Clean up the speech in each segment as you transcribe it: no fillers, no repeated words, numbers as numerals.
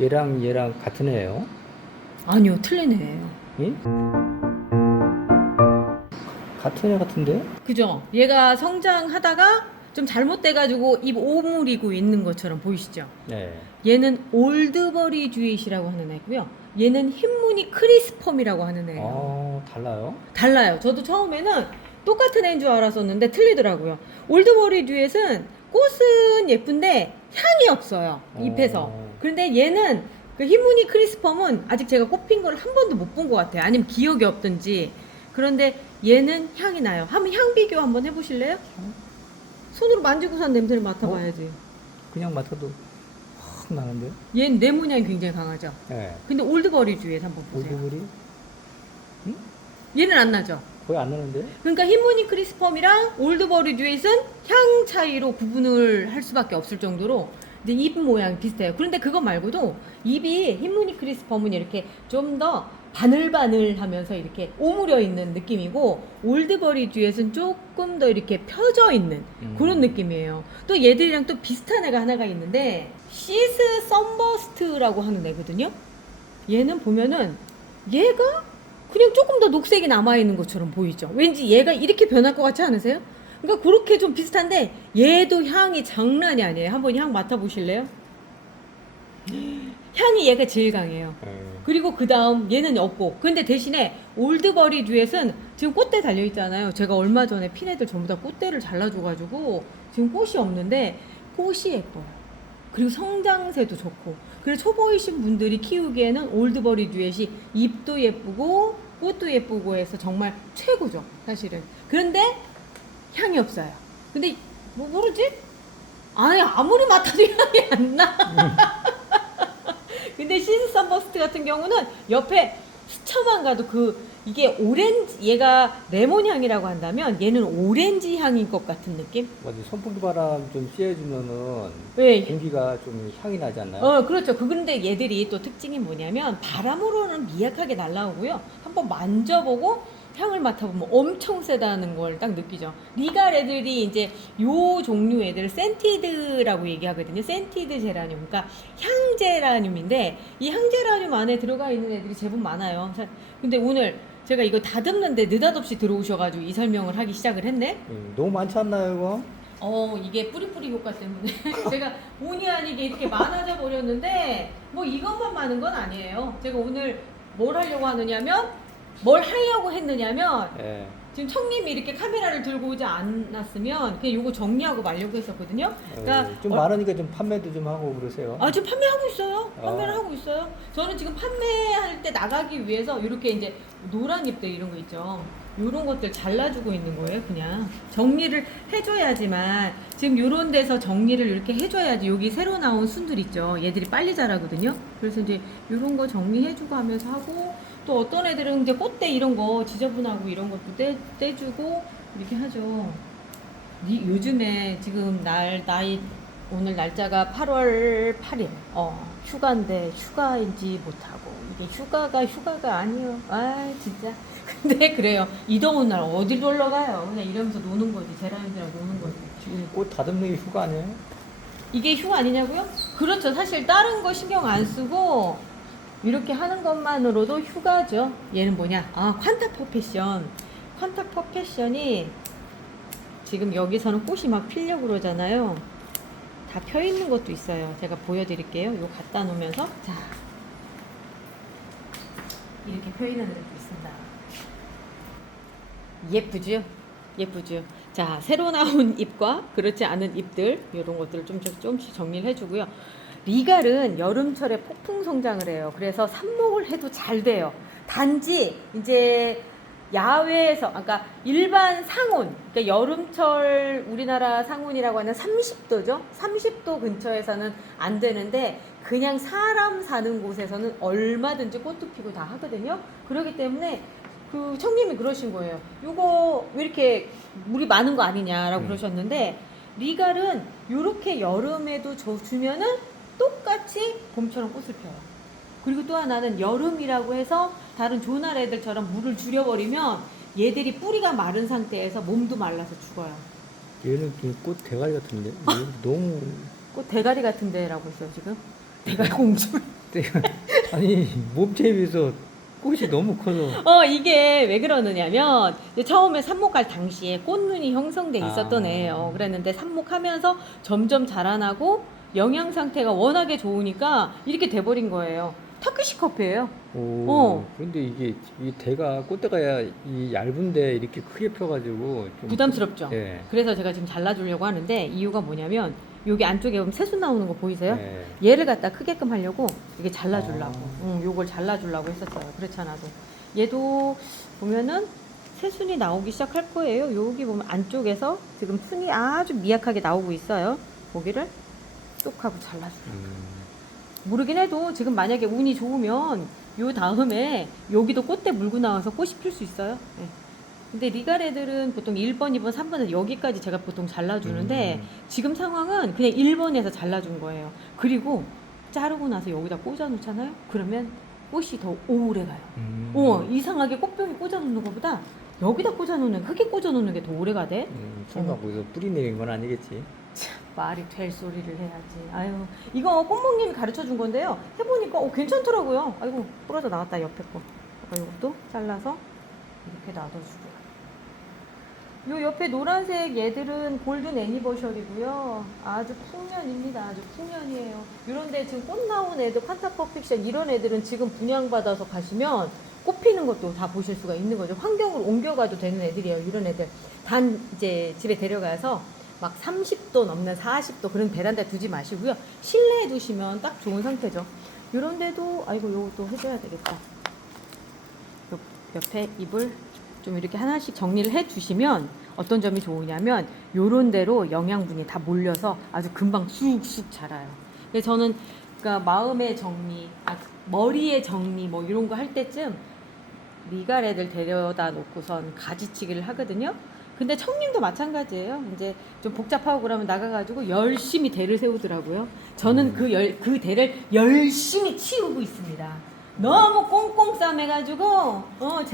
얘랑 얘랑 같은 애예요? 아니요, 틀린 애예요. 예? 같은 애 같은데? 그죠? 얘가 성장하다가 좀 잘못돼가지고 입 오므리고 있는 것처럼 보이시죠? 네. 얘는 올드버리 듀엣이라고 하는 애고요. 얘는 흰무늬 크리스펌이라고 하는 애예요. 달라요? 달라요. 저도 처음에는 똑같은 애인 줄 알았었는데 틀리더라고요. 올드버리 듀엣은 꽃은 예쁜데 향이 없어요. 잎에서. 그런데 얘는 그 흰무늬 크리스펌은 아직 제가 꽃핀 걸 한 번도 못 본 것 같아요. 아니면 기억이 없든지. 그런데 얘는 향이 나요. 한번 향 비교 한번 해보실래요? 손으로 만지고선 냄새를 맡아봐야지. 그냥 맡아도 확 나는데? 얘는 레몬 향이 굉장히 강하죠. 네. 근데 올드버리 듀엣 한번 보세요. 올드브리? 얘는 안 나죠. 거의 안 나는데? 그러니까 흰무늬 크리스펌이랑 올드버리 듀엣은 향 차이로 구분을 할 수밖에 없을 정도로 근데 잎 모양이 비슷해요. 그런데 그거 말고도 잎이 흰무늬 크리스펌은 이렇게 좀 더 바늘바늘하면서 이렇게 오므려 있는 느낌이고 올드버리 듀엣은 조금 더 이렇게 펴져 있는 그런 느낌이에요. 또 얘들이랑 또 비슷한 애가 하나가 있는데 시스 썬버스트라고 하는 애거든요. 얘는 보면은 얘가 그냥 조금 더 녹색이 남아있는 것처럼 보이죠. 왠지 얘가 이렇게 변할 것 같지 않으세요? 그러니까 그렇게 좀 비슷한데 얘도 향이 장난이 아니에요. 한번 향 맡아보실래요? 향이 얘가 제일 강해요. 그리고 그 다음 얘는 없고 근데 대신에 올드버리 듀엣은 지금 꽃대 달려있잖아요. 제가 얼마 전에 핀 애들 전부 다 꽃대를 잘라줘가지고 지금 꽃이 없는데 꽃이 예뻐요. 그리고 성장세도 좋고 그래서 초보이신 분들이 키우기에는 올드버리 듀엣이 잎도 예쁘고 꽃도 예쁘고 해서 정말 최고죠 사실은. 그런데 향이 없어요. 근데 뭐 모르지? 아니 아무리 맡아도 향이 안 나. 근데 시즈 선버스트 같은 경우는 옆에 스쳐만 가도 이게 오렌지 얘가 레몬 향이라고 한다면 얘는 오렌지 향인 것 같은 느낌? 맞아. 선풍기 바람 좀 쐬주면은 네. 공기가 좀 향이 나지 않나요? 그렇죠. 근데 얘들이 또 특징이 뭐냐면 바람으로는 미약하게 날라오고요. 한번 만져보고 향을 맡아보면 엄청 세다는 걸 딱 느끼죠. 리갈 애들이 이제 요 종류 애들 센티드라고 얘기하거든요. 센티드 제라늄. 그러니까 향제라늄인데 이 향제라늄 안에 들어가 있는 애들이 제법 많아요. 근데 오늘 제가 이거 다듬는데 느닷없이 들어오셔가지고 이 설명을 하기 시작을 했네. 너무 많지 않나요, 이거? 이게 뿌리뿌리 효과 때문에 제가 본의 아니게 이렇게 많아져 버렸는데 뭐 이것만 많은 건 아니에요. 제가 오늘 뭘 하려고 하느냐면 뭘 하려고 했느냐면 예. 지금 청님이 이렇게 카메라를 들고 오지 않았으면 그냥 요거 정리하고 말려고 했었거든요. 그러니까 좀 많으니까 좀 판매도 좀 하고 그러세요. 지금 판매하고 있어요. 판매를 아. 하고 있어요. 저는 지금 판매할 때 나가기 위해서 이렇게 이제 노란 잎들 이런 거 있죠. 요런 것들 잘라주고 있는 거예요. 그냥 정리를 해줘야지만 지금 요런 데서 정리를 이렇게 해줘야지 여기 새로 나온 순들 있죠. 얘들이 빨리 자라거든요. 그래서 이제 요런 거 정리해주고 하면서 하고 또 어떤 애들은 이제 꽃대 이런 거 지저분하고 이런 것도 떼주고 이렇게 하죠. 요즘에 지금 오늘 날짜가 8월 8일. 휴가인데 휴가인지 못하고 이게 휴가가 아니에요. 아 진짜. 근데 그래요. 이 더운 날 어디 놀러 가요? 그냥 이러면서 노는 거지. 제라늄이랑 노는 거지. 지금 꽃 다듬는 게 휴가 아니에요? 이게 휴가 아니냐고요? 그렇죠. 사실 다른 거 신경 안 쓰고 이렇게 하는 것만으로도 휴가죠. 얘는 뭐냐? 퀀타 퍼패션. 퀀타 퍼패션이 지금 여기서는 꽃이 막 피려고 그러잖아요. 다 펴 있는 것도 있어요. 제가 보여드릴게요. 이거 갖다 놓으면서 자 이렇게 펴 있는 애들도 있습니다. 예쁘죠? 예쁘죠? 자 새로 나온 잎과 그렇지 않은 잎들 이런 것들을 조금씩 정리를 해주고요. 리갈은 여름철에 폭풍 성장을 해요. 그래서 삽목을 해도 잘 돼요. 단지 이제 야외에서 그러니까 일반 상온 그러니까 여름철 우리나라 상온이라고 하는 30도죠. 30도 근처에서는 안 되는데 그냥 사람 사는 곳에서는 얼마든지 꽃도 피고 다 하거든요. 그렇기 때문에 그 청님이 그러신 거예요. 요거 왜 이렇게 물이 많은 거 아니냐라고 그러셨는데 리갈은 요렇게 여름에도 주면은 똑같이 봄처럼 꽃을 펴요. 그리고 또 하나는 여름이라고 해서 다른 조날 애들처럼 물을 줄여버리면 얘들이 뿌리가 마른 상태에서 몸도 말라서 죽어요. 얘는 꽃 대가리 같은데? 얘는 너무 꽃 대가리 같은데라고 했어요 지금? 대가리 공주. 아니 몸체에 비해서 꽃이 너무 커서. 이게 왜 그러느냐면 이제 처음에 삽목할 당시에 꽃눈이 형성돼 있었던 아. 애예요. 그랬는데 삽목하면서 점점 자라나고 영양 상태가 워낙에 좋으니까 이렇게 돼버린 거예요. 타크시 커피예요. 오. 그런데 이게 이 대가 꽃대가 이 얇은데 이렇게 크게 펴가지고 좀 부담스럽죠. 예. 그래서 제가 지금 잘라주려고 하는데 이유가 뭐냐면 여기 안쪽에 보면 새순 나오는 거 보이세요? 예. 얘를 갖다 크게끔 하려고 이게 잘라주려고. 아. 요걸 잘라주려고 했었어요. 그렇지 않아도. 얘도 보면은 새순이 나오기 시작할 거예요. 여기 보면 안쪽에서 지금 순이 아주 미약하게 나오고 있어요. 고기를 뚝 하고 잘라주려고. 모르긴 해도 지금 만약에 운이 좋으면 요 다음에 여기도 꽃대 물고 나와서 꽃이 필 수 있어요. 예. 근데 리갈 애들은 보통 1번, 2번, 3번은 여기까지 제가 보통 잘라주는데 지금 상황은 그냥 1번에서 잘라준 거예요. 그리고 자르고 나서 여기다 꽂아 놓잖아요. 그러면 꽃이 더 오래 가요. 이상하게 꽃병에 꽂아 놓는 것보다 여기다 꽂아 놓는, 흙에 꽂아 놓는 게 더 오래 가대. 설마 거기서 뿌리 내린 건 아니겠지? 말이 될 소리를 해야지. 아유, 이거 꽃목님이 가르쳐 준 건데요. 해보니까 괜찮더라고요. 아이고, 부러져 나왔다, 옆에 거. 아까 이것도 잘라서 이렇게 놔둬주고요. 요 옆에 노란색 얘들은 골든 애니버셜이고요. 아주 풍년입니다. 아주 풍년이에요. 이런데 지금 꽃 나온 애들, 판타 퍼픽션 이런 애들은 지금 분양받아서 가시면 꽃 피는 것도 다 보실 수가 있는 거죠. 환경을 옮겨가도 되는 애들이에요. 이런 애들. 단 이제 집에 데려가서 막 30도 넘는 40도 그런 베란다에 두지 마시고요. 실내에 두시면 딱 좋은 상태죠. 이런 데도 아이고 요것도 해줘야 되겠다. 옆에 잎을 좀 이렇게 하나씩 정리를 해 주시면 어떤 점이 좋으냐면 요런 데로 영양분이 다 몰려서 아주 금방 쑥쑥 자라요. 그래서 저는 그러니까 마음의 정리, 머리의 정리 뭐 이런 거 할 때쯤 리갈 애들 데려다 놓고선 가지치기를 하거든요. 근데 청님도 마찬가지예요. 이제 좀 복잡하고 그러면 나가가지고 열심히 대를 세우더라고요. 저는 그 대를 열심히 치우고 있습니다. 너무 꽁꽁 싸매가지고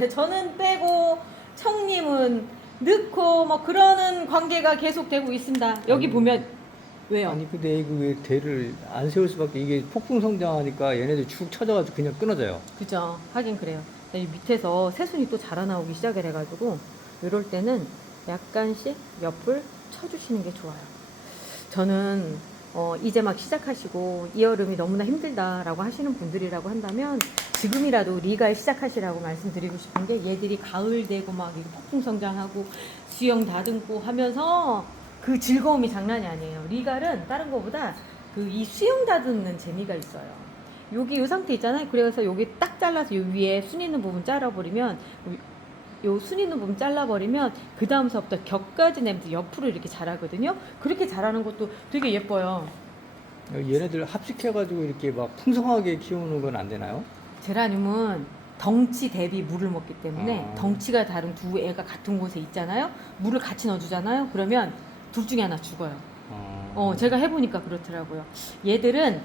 저는 빼고 청님은 넣고 뭐 그러는 관계가 계속되고 있습니다. 여기 보면 왜요? 아니 근데 이거 왜 대를 안 세울 수밖에, 이게 폭풍 성장하니까 얘네들 축 처져가지고 그냥 끊어져요. 그죠. 하긴 그래요. 이 밑에서 새순이 또 자라나오기 시작을 해가지고 이럴 때는 약간씩 옆을 쳐주시는 게 좋아요. 저는 이제 막 시작하시고 이 여름이 너무나 힘들다라고 하시는 분들이라고 한다면 지금이라도 리갈 시작하시라고 말씀드리고 싶은 게, 얘들이 가을 되고 막 폭풍 성장하고 수영 다듬고 하면서 그 즐거움이 장난이 아니에요. 리갈은 다른 거보다 그 이 수영 다듬는 재미가 있어요. 여기 이 상태 있잖아요. 그래서 여기 딱 잘라서 요 위에 순 있는 부분 잘라버리면, 요 순 있는 부분 잘라버리면 그 다음서부터 격까지 내면서 옆으로 이렇게 자라거든요. 그렇게 자라는 것도 되게 예뻐요. 얘네들 합식해가지고 이렇게 막 풍성하게 키우는 건 안 되나요? 제라늄은 덩치 대비 물을 먹기 때문에 아. 덩치가 다른 두 애가 같은 곳에 있잖아요. 물을 같이 넣어주잖아요. 그러면 둘 중에 하나 죽어요. 제가 해보니까 그렇더라고요. 얘들은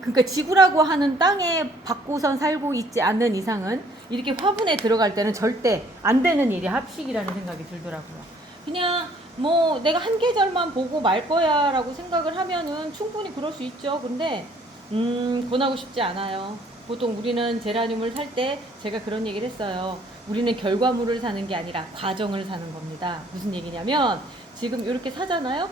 그러니까 지구라고 하는 땅에 받고선 살고 있지 않는 이상은 이렇게 화분에 들어갈 때는 절대 안 되는 일이 합식이라는 생각이 들더라고요. 그냥 뭐 내가 한 계절만 보고 말 거야 라고 생각을 하면은 충분히 그럴 수 있죠. 근데 권하고 싶지 않아요. 보통 우리는 제라늄을 살 때 제가 그런 얘기를 했어요. 우리는 결과물을 사는 게 아니라 과정을 사는 겁니다. 무슨 얘기냐면 지금 이렇게 사잖아요.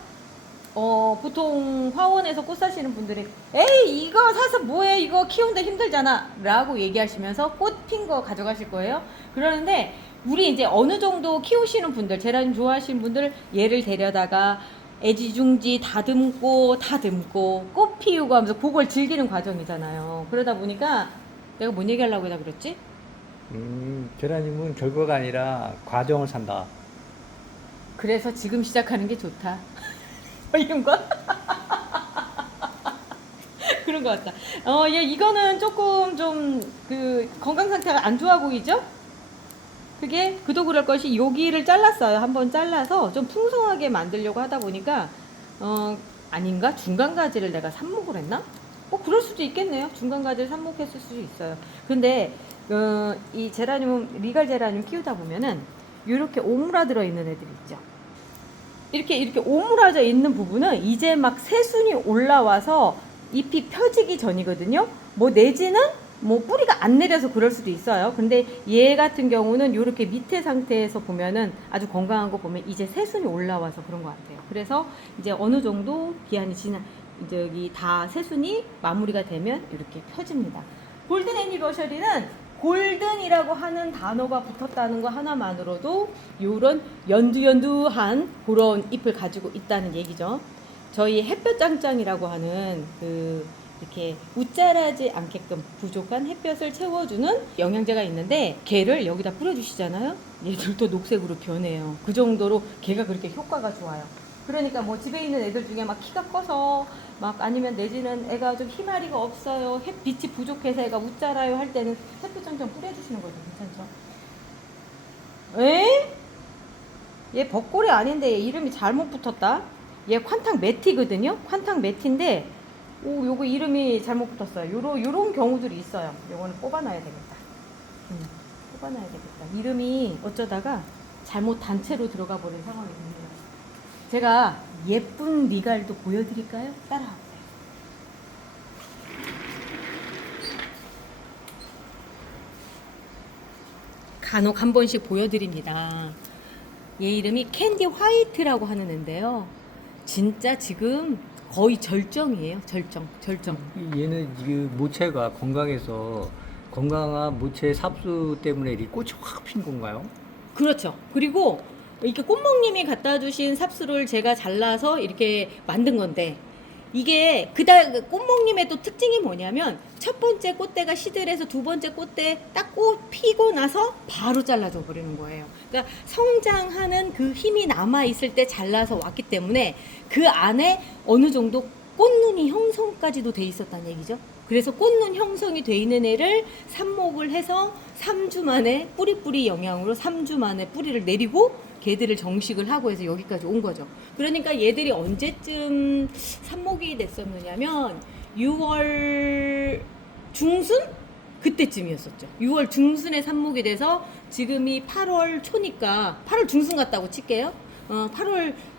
보통 화원에서 꽃 사시는 분들이 에이 이거 사서 뭐해, 이거 키우는데 힘들잖아 라고 얘기하시면서 꽃 핀 거 가져가실 거예요. 그러는데 우리 이제 어느 정도 키우시는 분들, 제라늄 좋아하시는 분들 얘를 데려다가 애지중지 다듬고 꽃 피우고 하면서 그걸 즐기는 과정이잖아요. 그러다 보니까 내가 뭔 얘기하려고 하다 그랬지? 계란님은 결과가 아니라 과정을 산다. 그래서 지금 시작하는 게 좋다. 이런 거? 그런 것 같다. 얘 이거는 조금 좀 그 건강 상태가 안 좋아 보이죠? 그게 그도 그럴 것이 여기를 잘랐어요. 한번 잘라서 좀 풍성하게 만들려고 하다 보니까 아닌가? 중간 가지를 내가 삽목을 했나? 그럴 수도 있겠네요. 중간 가지를 삽목했을 수도 있어요. 근데 이 제라늄, 리갈 제라늄 키우다 보면은 이렇게 오므라들어 있는 애들이 있죠. 이렇게 오므라져 있는 부분은 이제 막 새순이 올라와서 잎이 펴지기 전이거든요. 뭐 내지는 뭐 뿌리가 안 내려서 그럴 수도 있어요. 근데 얘 같은 경우는 이렇게 밑에 상태에서 보면은 아주 건강한 거 보면 이제 새순이 올라와서 그런 것 같아요. 그래서 이제 어느 정도 기한이 지나 이제 여기 다 새순이 마무리가 되면 이렇게 펴집니다. 골든 애니버셔리는 골든이라고 하는 단어가 붙었다는 거 하나만으로도 요런 연두연두한 그런 잎을 가지고 있다는 얘기죠. 저희 햇볕 짱짱이라고 하는 이렇게 웃자라지 않게끔 부족한 햇볕을 채워주는 영양제가 있는데 걔를 여기다 뿌려주시잖아요. 얘들도 녹색으로 변해요. 그 정도로 걔가 그렇게 효과가 좋아요. 그러니까 뭐 집에 있는 애들 중에 막 키가 커서 막 아니면 내지는 애가 좀 희마리가 없어요. 햇빛이 부족해서 애가 웃자라요 할 때는 햇볕 짱짱 뿌려주시는 거죠. 괜찮죠? 에? 얘 벚골이 아닌데 얘 이름이 잘못 붙었다. 얘 콴탁 매티거든요. 콴탁 매티인데 오 요거 이름이 잘못 붙었어요. 요런 경우들이 있어요. 요거는 뽑아놔야 되겠다. 뽑아놔야 되겠다. 이름이 어쩌다가 잘못 단체로 들어가 버린 상황이 됩니다. 제가 예쁜 리갈도 보여드릴까요? 따라와보세요. 간혹 한 번씩 보여드립니다. 얘 이름이 캔디 화이트라고 하는 애인데요. 진짜 지금 거의 절정이에요. 절정. 얘는 그 모체가 건강해서 건강한 모체 삽수 때문에 이 꽃이 확 핀 건가요? 그렇죠. 그리고 이렇게 꽃목님이 갖다 주신 삽수를 제가 잘라서 이렇게 만든 건데 이게 꽃목님의 또 특징이 뭐냐면 첫 번째 꽃대가 시들해서 두 번째 꽃대 딱 꽃 피고 나서 바로 잘라줘 버리는 거예요. 그러니까 성장하는 그 힘이 남아 있을 때 잘라서 왔기 때문에 그 안에 어느 정도 꽃눈이 형성까지도 돼 있었다는 얘기죠. 그래서 꽃눈 형성이 돼 있는 애를 삽목을 해서 3주 만에 뿌리 영양으로 3주 만에 뿌리를 내리고 걔들을 정식을 하고 해서 여기까지 온 거죠. 그러니까 얘들이 언제쯤 삽목이 됐었느냐면 6월 중순? 그때쯤이었었죠. 6월 중순에 삽목이 돼서 지금이 8월 초니까 8월 중순 같다고 칠게요.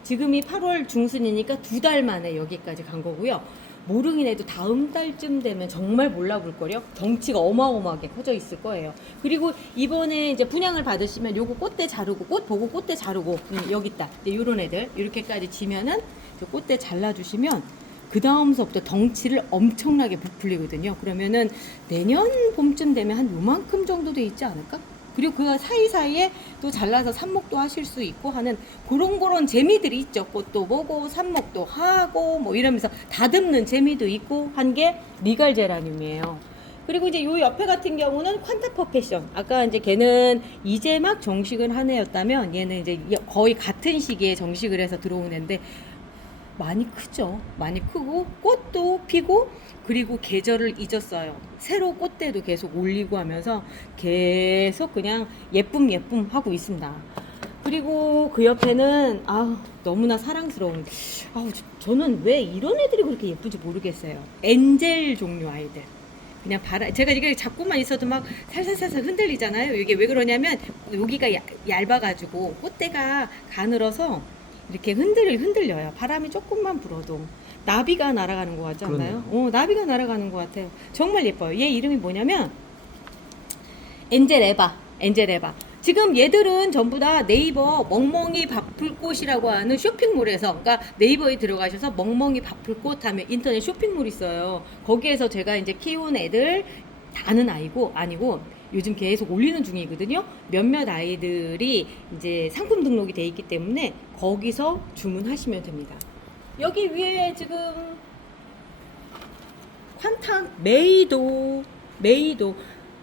지금이 8월 중순이니까 2달 만에 여기까지 간 거고요. 모릉이네도 다음 달쯤 되면 정말 몰라볼걸요. 덩치가 어마어마하게 커져 있을 거예요. 그리고 이번에 이제 분양을 받으시면 요거 꽃대 자르고 꽃 보고 꽃대 자르고 여기 있다. 요런 애들 이렇게까지 지면은 꽃대 잘라주시면 그 다음서부터 덩치를 엄청나게 부풀리거든요. 그러면은 내년 봄쯤 되면 한 요만큼 정도 돼 있지 않을까? 그리고 그 사이사이에 또 잘라서 삽목도 하실 수 있고 하는 그런 재미들이 있죠. 꽃도 보고 삽목도 하고 뭐 이러면서 다듬는 재미도 있고 한 게 리갈 제라늄이에요. 그리고 이제 요 옆에 같은 경우는 콴탁 퍼패션. 아까 이제 걔는 이제 막 정식을 한 애였다면 얘는 이제 거의 같은 시기에 정식을 해서 들어온 애인데 많이 크죠. 많이 크고 꽃도 피고 그리고 계절을 잊었어요. 새로 꽃대도 계속 올리고 하면서 계속 그냥 예쁨 하고 있습니다. 그리고 그 옆에는 너무나 사랑스러운 저는 왜 이런 애들이 그렇게 예쁜지 모르겠어요. 엔젤 종류 아이들. 그냥 제가 이게 잡고만 있어도 막 살살살살 흔들리잖아요. 이게 왜 그러냐면 여기가 얇아가지고 꽃대가 가늘어서 이렇게 흔들려요. 바람이 조금만 불어도. 나비가 날아가는 것 같지 않나요? 나비가 날아가는 것 같아요. 정말 예뻐요. 얘 이름이 뭐냐면 엔젤 에바. 지금 얘들은 전부 다 네이버 멍멍이 바쁠꽃이라고 하는 쇼핑몰에서, 그러니까 네이버에 들어가셔서 멍멍이 바쁠꽃 하면 인터넷 쇼핑몰 있어요. 거기에서 제가 이제 키운 애들 다는 아니고 요즘 계속 올리는 중이거든요. 몇몇 아이들이 이제 상품 등록이 돼 있기 때문에 거기서 주문하시면 됩니다. 여기 위에 지금 콴탁 메이도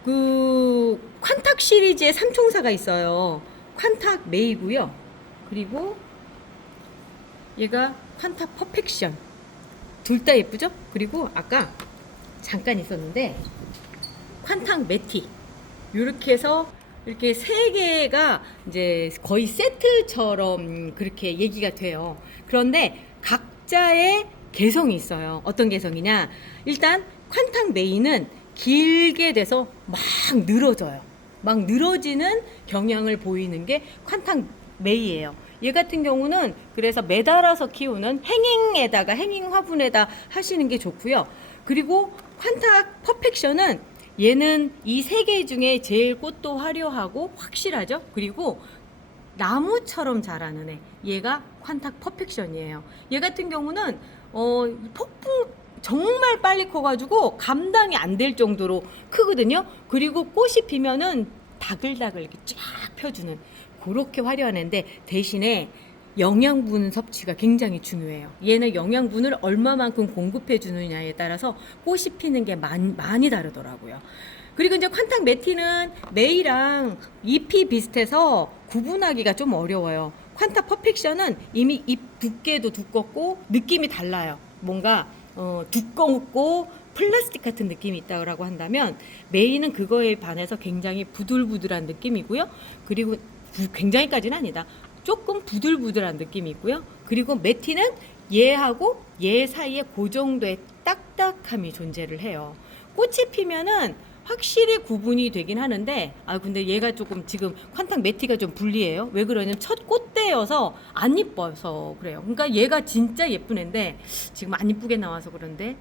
그 콴탁 시리즈의 삼총사가 있어요. 콴탁 메이고요. 그리고 얘가 콴탁 퍼펙션. 둘 다 예쁘죠? 그리고 아까 잠깐 있었는데 콴탁 매티. 이렇게 해서 이렇게 세 개가 이제 거의 세트처럼 그렇게 얘기가 돼요. 그런데 각자의 개성이 있어요. 어떤 개성이냐? 일단 콴탁 메이는 길게 돼서 막 늘어져요. 막 늘어지는 경향을 보이는 게 콴탁 메이예요. 얘 같은 경우는 그래서 매달아서 키우는 행잉 화분에다 하시는 게 좋고요. 그리고 퀀탁 퍼펙션은 얘는 이 세 개 중에 제일 꽃도 화려하고 확실하죠. 그리고 나무처럼 자라는 애. 얘가 퀀탁 퍼펙션이에요. 얘 같은 경우는 폭풍 정말 빨리 커가지고 감당이 안 될 정도로 크거든요. 그리고 꽃이 피면은 다글다글 이렇게 쫙 펴주는 그렇게 화려한 애인데 대신에 영양분 섭취가 굉장히 중요해요. 얘는 영양분을 얼마만큼 공급해 주느냐에 따라서 꽃이 피는 게 많이 다르더라고요. 그리고 이제 퀀탁 매티는 메이랑 잎이 비슷해서 구분하기가 좀 어려워요. 퀀탁 퍼펙션은 이미 잎 두께도 두껍고 느낌이 달라요. 뭔가 두껍고 플라스틱 같은 느낌이 있다고 한다면 메이는 그거에 반해서 굉장히 부들부들한 느낌이고요. 그리고 굉장히까지는 아니다. 조금 부들부들한 느낌이 있고요. 그리고 매티는 얘하고 얘 사이에 그 정도의 딱딱함이 존재를 해요. 꽃이 피면은 확실히 구분이 되긴 하는데 근데 얘가 조금 지금 퀀탁 매티가 좀 불리해요. 왜 그러냐면 첫 꽃대여서 안 이뻐서 그래요. 그러니까 얘가 진짜 예쁜 애인데 지금 안 이쁘게 나와서 그런데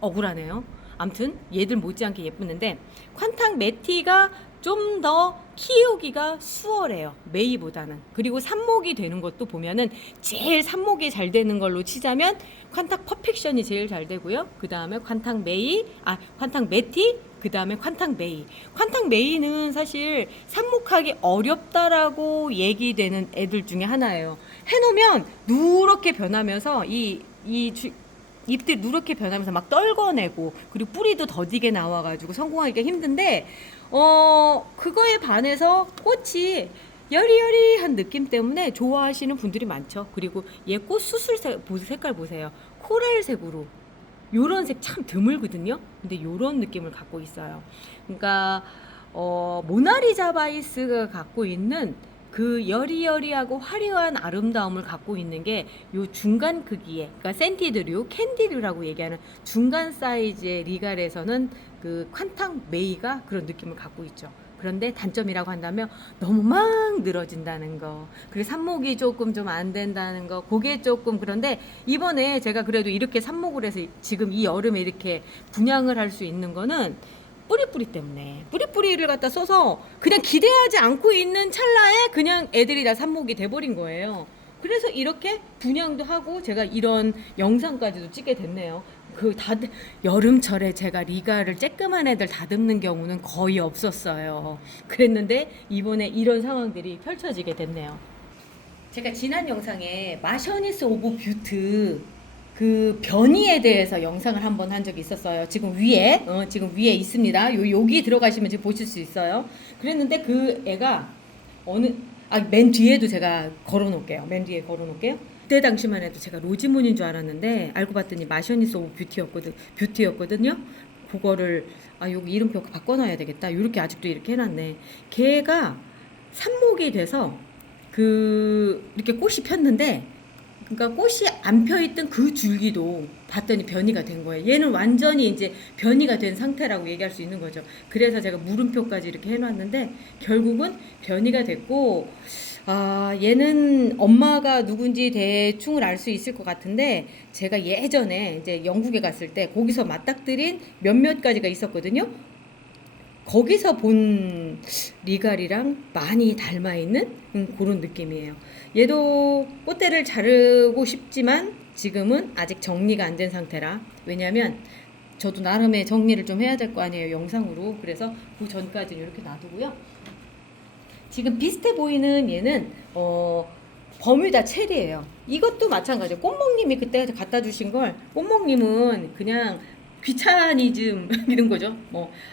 억울하네요. 아무튼 얘들 못지않게 예쁘는데 퀀탁 매티가 좀 더 키우기가 수월해요. 메이보다는. 그리고 삽목이 되는 것도 보면은 제일 삽목이 잘 되는 걸로 치자면 퀀탁 퍼펙션이 제일 잘 되고요. 그 다음에 퀀탁 매티, 그 다음에 퀀탁 메이. 퀀탁 메이는 사실 삽목하기 어렵다라고 얘기되는 애들 중에 하나예요. 해놓으면 누렇게 변하면서 잎들이 누렇게 변하면서 막 떨궈내고 그리고 뿌리도 더디게 나와가지고 성공하기가 힘든데 그거에 반해서 꽃이 여리여리한 느낌 때문에 좋아하시는 분들이 많죠. 그리고 얘 꽃 수술 색깔 보세요. 코랄색으로 요런 색 참 드물거든요. 근데 요런 느낌을 갖고 있어요. 그러니까 모나리자 바이스가 갖고 있는 그 여리여리하고 화려한 아름다움을 갖고 있는 게 요 중간 크기의, 그러니까 센티드류, 캔디류라고 얘기하는 중간 사이즈의 리갈에서는 그 퀀탁 메이가 그런 느낌을 갖고 있죠. 그런데 단점이라고 한다면 너무 막 늘어진다는 거, 그리고 삽목이 조금 좀 안 된다는 거, 그게 조금. 그런데 이번에 제가 그래도 이렇게 삽목을 해서 지금 이 여름에 이렇게 분양을 할 수 있는 거는 뿌리뿌리 때문에, 뿌리뿌리를 갖다 써서 그냥 기대하지 않고 있는 찰나에 그냥 애들이 다 삽목이 돼버린 거예요. 그래서 이렇게 분양도 하고 제가 이런 영상까지도 찍게 됐네요. 여름철에 제가 리가를 쬐끄만 애들 다듬는 경우는 거의 없었어요. 그랬는데 이번에 이런 상황들이 펼쳐지게 됐네요. 제가 지난 영상에 마셔니스 오브 뷰트 그 변이에 대해서 영상을 한번 한 적이 있었어요. 지금 위에 있습니다. 여기 들어가시면 지금 보실 수 있어요. 그랬는데 그 애가 맨 뒤에도 제가 걸어놓을게요. 그때 당시만 해도 제가 로지몬인 줄 알았는데 알고 봤더니 마셔니스 오브 뷰티였거든요. 그거를 여기 이름표 바꿔놔야 되겠다. 이렇게 아직도 이렇게 해놨네. 걔가 삽목이 돼서 이렇게 꽃이 폈는데, 그러니까 꽃이 안 펴있던 그 줄기도 봤더니 변이가 된 거예요. 얘는 완전히 이제 변이가 된 상태라고 얘기할 수 있는 거죠. 그래서 제가 물음표까지 이렇게 해놨는데 결국은 변이가 됐고, 얘는 엄마가 누군지 대충을 알 수 있을 것 같은데, 제가 예전에 이제 영국에 갔을 때 거기서 맞닥뜨린 몇몇 가지가 있었거든요. 거기서 본 리갈이랑 많이 닮아있는 그런 느낌이에요. 얘도 꽃대를 자르고 싶지만 지금은 아직 정리가 안 된 상태라. 왜냐면 저도 나름의 정리를 좀 해야 될 거 아니에요, 영상으로. 그래서 그 전까지는 이렇게 놔두고요. 지금 비슷해 보이는 얘는 버뮤다 체리예요. 이것도 마찬가지예요. 꽃목님이 그때 갖다 주신 걸, 꽃목님은 그냥 귀차니즘 이런 거죠.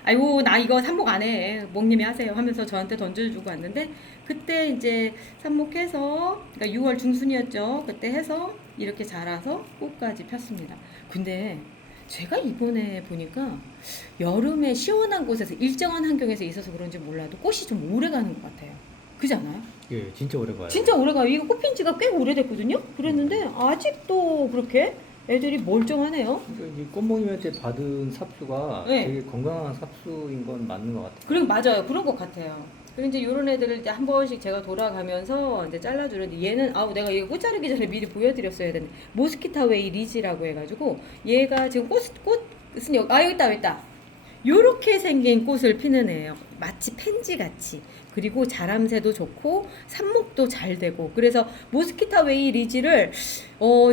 아이고 나 이거 삽목 안 해, 목님이 하세요 하면서 저한테 던져주고 왔는데, 그때 이제 삽목해서, 그러니까 6월 중순이었죠. 그때 해서 이렇게 자라서 꽃까지 폈습니다. 근데 제가 이번에 보니까 여름에 시원한 곳에서, 일정한 환경에서 있어서 그런지 몰라도 꽃이 좀 오래 가는 것 같아요. 그렇지 않아요? 예, 진짜 오래 가요. 진짜 오래 가요. 이거 꽃핀 지가 꽤 오래됐거든요. 그랬는데 아직도 그렇게 애들이 멀쩡하네요. 이 꽃목님한테 받은 삽수가 네. 되게 건강한 삽수인 건 맞는 것 같아요. 그리고 맞아요. 그런 것 같아요. 그리고 이제 요런 애들을 이제 한 번씩 제가 돌아가면서 이제 잘라주는데 얘는 아우 내가 이거 꽃 자르기 전에 미리 보여드렸어야 되는데 모스키타웨이 리지라고 해가지고 얘가 지금 꽃은 여기 있다. 요렇게 생긴 꽃을 피는 애예요. 마치 펜지 같이. 그리고 자람새도 좋고 삽목도 잘 되고 그래서 모스키타웨이 리지를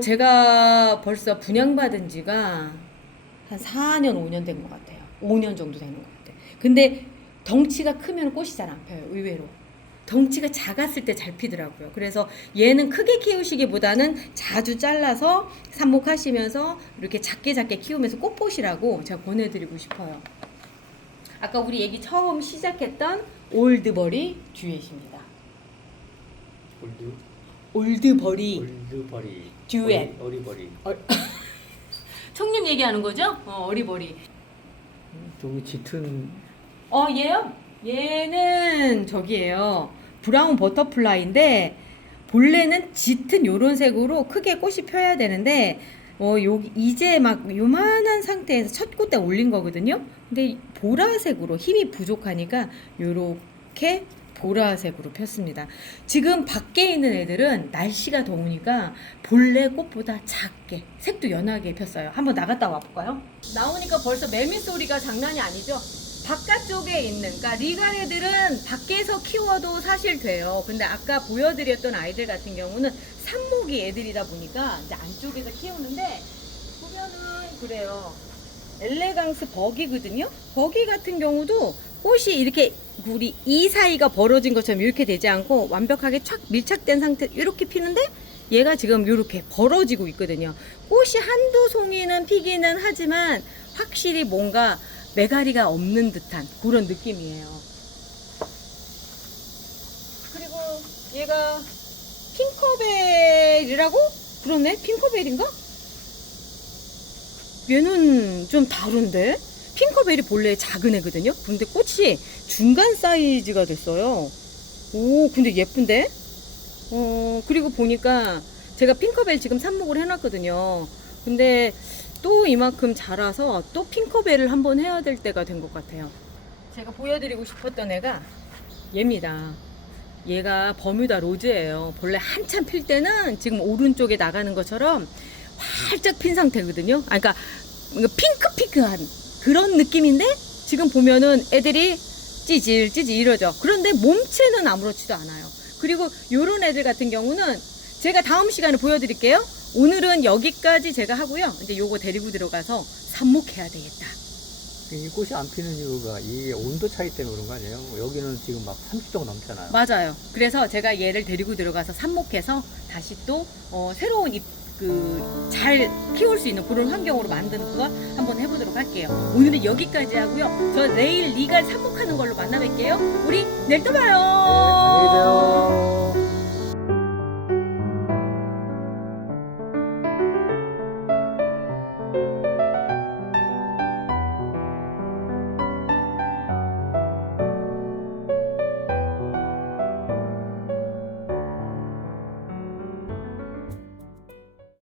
제가 벌써 분양받은 지가 한 4년 5년 된 것 같아요. 5년 정도 되는 것 같아요. 근데 덩치가 크면 꽃이 잘 안 펴요. 의외로. 덩치가 작았을 때 잘 피더라고요. 그래서 얘는 크게 키우시기보다는 자주 잘라서 삽목하시면서 이렇게 작게 키우면서 꽃 보시라고 제가 보내드리고 싶어요. 아까 우리 얘기 처음 시작했던 올드버리 듀엣입니다. 올드버리 듀엣. 어리버리. 청년 얘기하는 거죠? 어리버리. 저기 짙은 얘요? 얘는 저기예요. 브라운 버터플라이인데 본래는 짙은 요런 색으로 크게 꽃이 펴야 되는데 여기 이제 막 요만한 상태에서 첫 꽃대 올린 거거든요. 근데 보라색으로 힘이 부족하니까 요렇게 보라색으로 폈습니다. 지금 밖에 있는 애들은 날씨가 더우니까 본래 꽃보다 작게 색도 연하게 폈어요. 한번 나갔다 와볼까요? 나오니까 벌써 매미 소리가 장난이 아니죠. 바깥쪽에 있는, 그러니까 리갈 애들은 밖에서 키워도 사실 돼요. 근데 아까 보여드렸던 아이들 같은 경우는 삽목이 애들이다 보니까 이제 안쪽에서 키우는데 보면은 그래요. 엘레강스 버기거든요. 버기 같은 경우도 꽃이 이렇게 우리 이 사이가 벌어진 것처럼 이렇게 되지 않고 완벽하게 촥 밀착된 상태 이렇게 피는데 얘가 지금 이렇게 벌어지고 있거든요. 꽃이 한두 송이는 피기는 하지만 확실히 뭔가 메가리가 없는 듯한 그런 느낌이에요. 그리고 얘가 핑커벨이라고? 그러네? 핑커벨인가? 얘는 좀 다른데? 핑커벨이 본래 작은 애거든요? 근데 꽃이 중간 사이즈가 됐어요. 오, 근데 예쁜데? 그리고 보니까 제가 핑커벨 지금 삽목을 해놨거든요. 근데 또 이만큼 자라서 또 핑커벨을 한번 해야 될 때가 된 것 같아요. 제가 보여드리고 싶었던 애가 얘입니다. 얘가 버뮤다 로즈예요. 본래 한참 필 때는 지금 오른쪽에 나가는 것처럼 활짝 핀 상태거든요. 그러니까 핑크한 그런 느낌인데 지금 보면은 애들이 찌질 이러죠. 그런데 몸체는 아무렇지도 않아요. 그리고 요런 애들 같은 경우는 제가 다음 시간에 보여드릴게요. 오늘은 여기까지 제가 하고요. 이제 요거 데리고 들어가서 삽목해야 되겠다. 이 꽃이 안 피는 이유가 이 온도 차이 때문에 그런 거 아니에요? 여기는 지금 막 30도가 넘잖아요. 맞아요. 그래서 제가 얘를 데리고 들어가서 삽목해서 다시 또 새로운 잘 키울 수 있는 그런 환경으로 만드는 거 한번 해보도록 할게요. 오늘은 여기까지 하고요. 저 내일 리갈 삽목하는 걸로 만나 뵐게요. 우리 내일 또 봐요. 네, 안녕히 계세요.